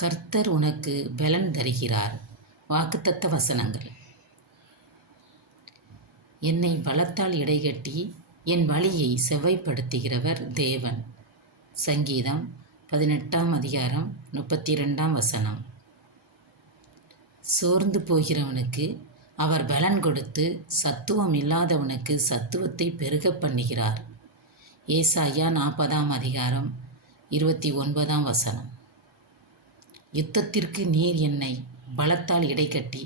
கர்த்தர் உனக்கு பலன் தருகிறார். வாக்குத்தத்த வசனங்கள். என்னை பலத்தால் இடைகட்டி என் வழியை செவ்வைப்படுத்துகிறவர் தேவன். சங்கீதம் 18ஆம் அதிகாரம் 32ஆம் வசனம். சோர்ந்து போகிறவனுக்கு அவர் பலன் கொடுத்து சத்துவம் இல்லாதவனுக்கு சத்துவத்தை பெருக பண்ணுகிறார். ஏசாயா 40ஆம் அதிகாரம் 29ஆம் வசனம். யுத்தத்திற்கு நீர் என்னை பலத்தால் இடைக்கட்டி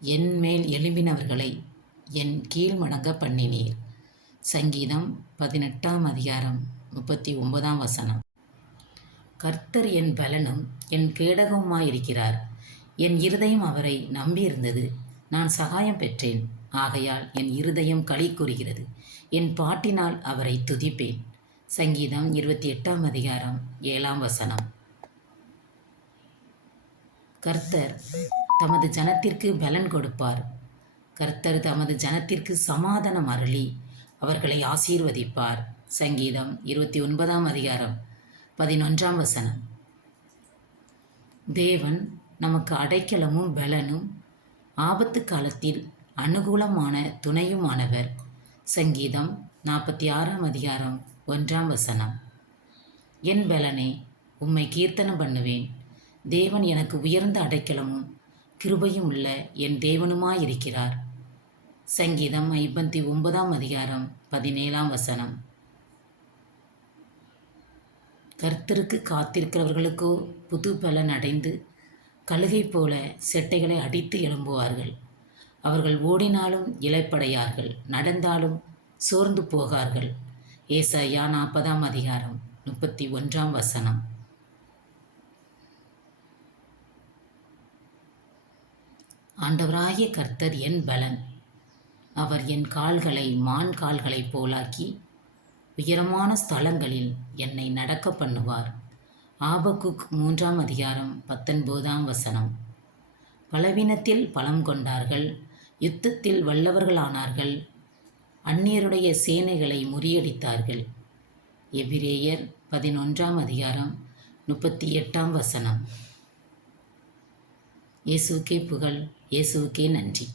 என் மேல் எழும்பினவர்களை என் கீழ் மடங்க பண்ணினீர். சங்கீதம் 18ஆம் அதிகாரம் 39ஆம் வசனம். கர்த்தர் என் பலனும் என் கேடகவுமாயிருக்கிறார். என் இருதயம் அவரை நம்பியிருந்தது. நான் சகாயம் பெற்றேன். ஆகையால் என் இருதயம் களி கூறுகிறது. என் பாட்டினால் அவரை துதிப்பேன். சங்கீதம் 28ஆம் அதிகாரம் 7ஆம் வசனம். கர்த்தர் தமது ஜனத்திற்கு பலன் கொடுப்பார். கர்த்தர் தமது ஜனத்திற்கு சமாதானம் அருளி அவர்களை ஆசீர்வதிப்பார். சங்கீதம் 29ஆம் அதிகாரம் 11ஆம் வசனம். தேவன் நமக்கு அடைக்கலமும் பலனும் ஆபத்து காலத்தில் அனுகூலமான துணையுமானவர். சங்கீதம் 46ஆம் அதிகாரம் 1ஆம் வசனம். என் பலனே, உம்மை கீர்த்தனம் பண்ணுவேன். தேவன் எனக்கு உயர்ந்த அடைக்கலமும் கிருபையும் உள்ள என் தேவனுமாயிருக்கிறார். சங்கீதம் 59ஆம் அதிகாரம் 17ஆம் வசனம். கர்த்தருக்கு காத்திருக்கிறவர்களுக்கோ புது பலன் அடைந்து கழுகை போல செட்டைகளை அடித்து எழும்புவார்கள். அவர்கள் ஓடினாலும் இளைப்படையார்கள், நடந்தாலும் சோர்ந்து போகார்கள். ஏசாயா 40ஆம் அதிகாரம் 31ஆம் வசனம். ஆண்டவராகிய கர்த்தர் என் பலன். அவர் என் கால்களை மான் கால்களைப் போலாக்கி உயரமான ஸ்தலங்களில் என்னை நடக்க பண்ணுவார். ஆபக்குக் 3ஆம் அதிகாரம் 19ஆம் வசனம். பலவீனத்தில் பலம் கொண்டார்கள், யுத்தத்தில் வல்லவர்களானார்கள், அந்நியருடைய சேனைகளை முறியடித்தார்கள். எபிரேயர் 11ஆம் அதிகாரம் 38ஆம் வசனம். இயேசுவுக்கே புகழ், இயேசுவுக்கே நன்றி.